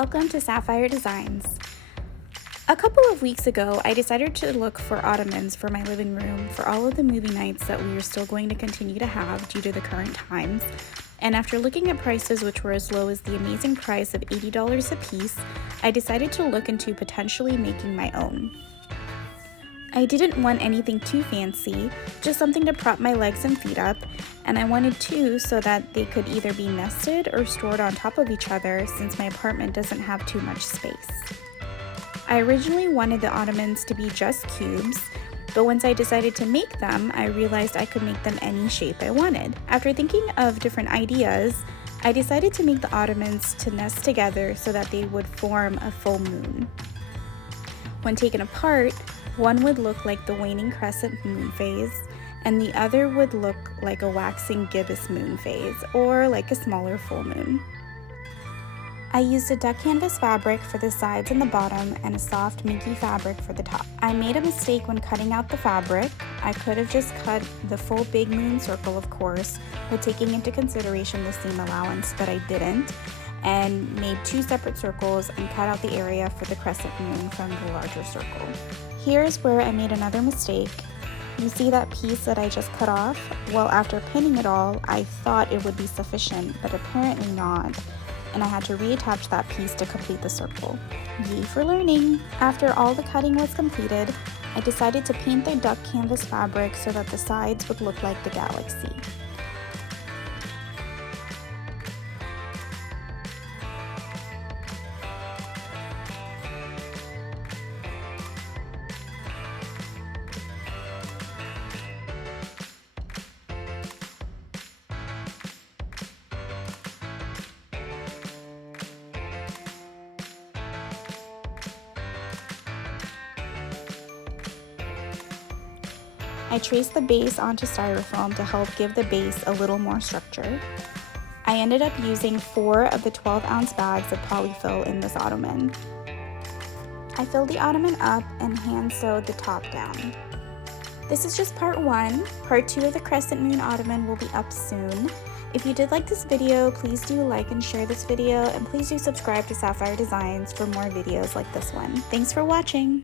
Welcome to Sapphire Designs. A couple of weeks ago, I decided to look for Ottomans for my living room for all of the movie nights that we are still going to continue to have due to the current times. And after looking at prices which were as low as the amazing price of $80 a piece, I decided to look into potentially making my own. I didn't want anything too fancy, just something to prop my legs and feet up, and I wanted two so that they could either be nested or stored on top of each other since my apartment doesn't have too much space. I originally wanted the Ottomans to be just cubes, but once I decided to make them, I realized I could make them any shape I wanted. After thinking of different ideas, I decided to make the Ottomans to nest together so that they would form a full moon. When taken apart, one would look like the waning crescent moon phase, and the other would look like a waxing gibbous moon phase, or like a smaller full moon. I used a duck canvas fabric for the sides and the bottom, and a soft minky fabric for the top. I made a mistake when cutting out the fabric. I could have just cut the full big moon circle, of course, with taking into consideration the seam allowance, but I didn't, and made two separate circles and cut out the area for the crescent moon from the larger circle. Here's where I made another mistake. You see that piece that I just cut off? Well, after pinning it all, I thought it would be sufficient, but apparently not, and I had to reattach that piece to complete the circle. Yay for learning! After all the cutting was completed, I decided to paint the duck canvas fabric so that the sides would look like the galaxy. I traced the base onto styrofoam to help give the base a little more structure. I ended up using 4 of the 12-ounce bags of polyfill in this ottoman. I filled the ottoman up and hand sewed the top down. This is just part 1. Part 2 of the crescent moon ottoman will be up soon. If you did like this video, please do like and share this video, and please do subscribe to Sapphire Designs for more videos like this one. Thanks for watching!